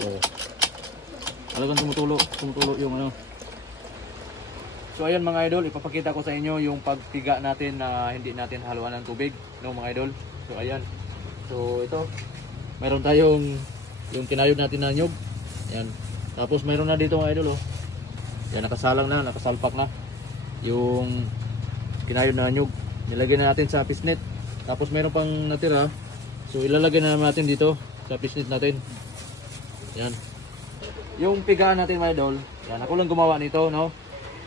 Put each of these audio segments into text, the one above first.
So, talagang tumutulo yung ano. So ayan mga idol, ipapakita ko sa inyo yung pagpiga natin na hindi natin haluan ng tubig, no mga idol. So ayan. So ito, mayroon tayong yung kinayod natin na nyug. Ayan. Tapos mayroon na dito mga idol, oh. Yan, nakasalang na, nakasalpak na yung kinayod na nyug. Nilagay na natin sa pisnet. Tapos mayroon pang natira. So ilalagay na natin dito sa pisnet natin. Yan. Yung pigaan natin mga idol, yan, ako lang gumawa nito, no.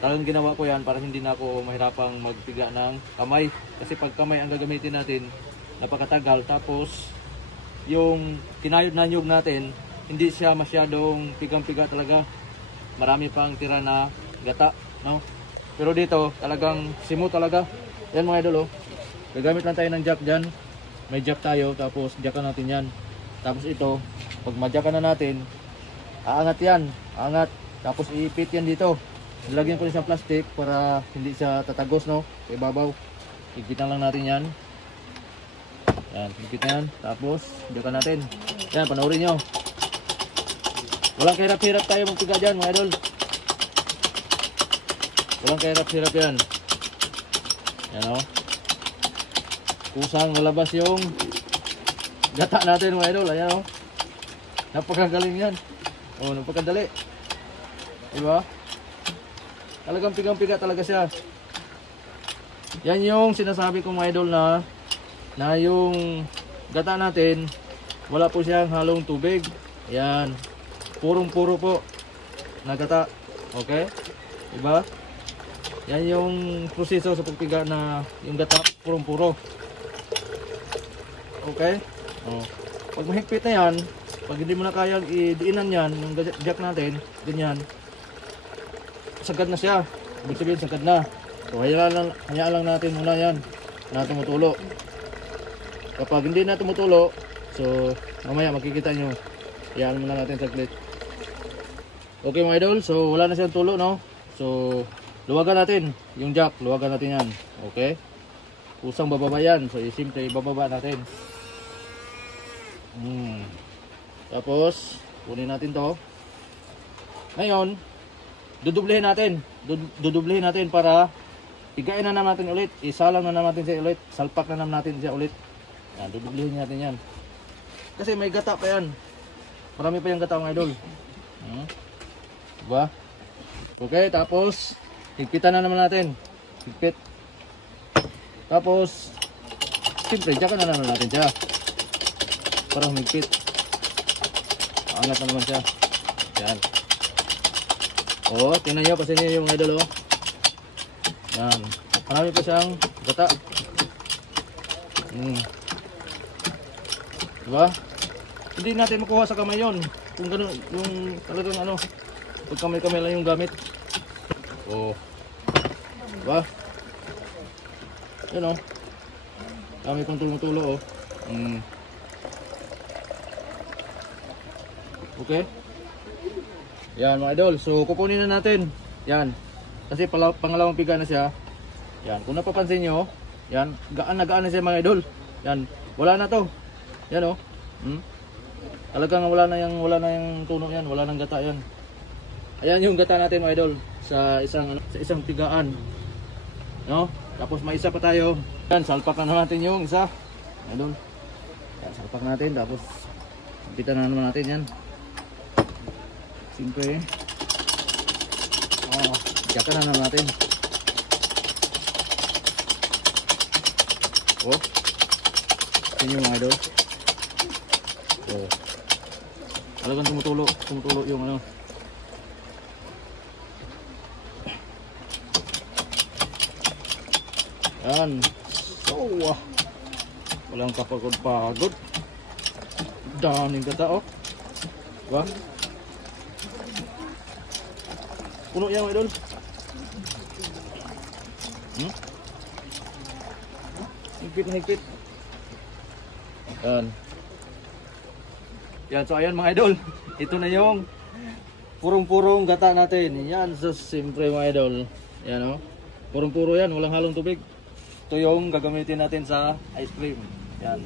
Talagang ginawa ko yan para hindi na ako mahirapang magpiga ng kamay. Kasi pag kamay ang gagamitin natin, napakatagal. Tapos, yung kinayod na nyug natin, hindi siya masyadong pigang-piga talaga. Marami pang tira na gata, no? Pero dito, talagang simo talaga. Yan mga idol, oh. Gagamit lang tayo ng jack dyan. May jack tayo, tapos jackan natin yan. Tapos ito, pag madjackan na natin, aangat yan. Aangat. Tapos iipit yan dito. Nilagyan ko rin sa plastic para hindi siya tatagos, no? Sa ibabaw. Igitan lang natin yan. Yan, higit na yan. Tapos, jackan natin. Yan, panoorin nyo. Walang kahirap-hirap tayo magpiga dyan, mga idol. Walang kahirap-hirap yan. Yan, o. Kusang malabas yung gata natin, mga idol. Ayan, o. Napakagaling yan. O, napakadali. Diba? Talagang pigang-piga talaga siya. Yan yung sinasabi kong mga idol na yung gata natin, wala po siyang halong tubig. Yan. Purong-puro po na gata. Okay? Diba? Yan yung proseso sa pagpiga na yung gata, purong-puro. Okay? O. Pag mahigpit na yan, pag hindi mo na kayang idiinan yan, yung jack natin, ganyan, sagad na siya. Ibig sabihin sagad na. So hayaan lang natin muna yan na tumutulo. Kapag hindi na tumutulo, so mamaya makikita nyo, hayaan muna natin saglit. Okay mga idol, so wala na siyang tulo, no? So luwagan natin yung jack, luwagan natin yan. Okay? Kusang bababa yan. So simple bababa natin. Tapos kunin natin to. Ngayon dudublehin natin para pigain na naman natin ulit, isalang na naman natin siya ulit, salpak na naman natin siya ulit. Yan, dudublehin natin yan kasi may gata pa yan, marami pa yung gata mga idol. Diba? Okay, tapos higpitan na naman natin, higpit. Tapos siyempre jackan na naman natin siya para humigpit. Angat na naman siya. Yan. Oh, tingnan nyo, pasin nyo yung idol, oh. Yan. Marami pa siyang gata. Diba? Hindi natin makuha sa kamay yun. Kung gano'n, yung talagang ano, pag kamay-kamay lang yung gamit. Oh. Diba? Yan, oh. Kami pang tulong-tulo, oh. Okay? Yan mga idol, so kukunin na natin. Yan. Kasi pangalawang piga na siya. Yan, kung napapansin nyo, yan, gaan na siya mga idol. Yan, wala na to. Yan, oh. Talagang wala na yung tunog yan, wala nang gata yan. Ayan yung gata natin mga idol sa isang pigaan. No? Tapos may isa pa tayo. Yan, salpak na natin yung isa. Idol. Yan, salpak natin tapos pitan na naman natin yan. Simple. Oh, jackan na naman natin. Oh. Yan yung mga idol. Oh. Talagang tumutulo yung ano. Yan. So, walang kapagod-pagod. Daming gata, oh. Diba? Puno yan mga idol. Higpit na higpit. Yan. Yan, so ayan mga idol. Ito na yung purong-purong gata natin. Yan, so simple mga idol. Yan, oh. Purong-puro yan, walang halong tubig. Ito yung gagamitin natin sa ice cream. Yan.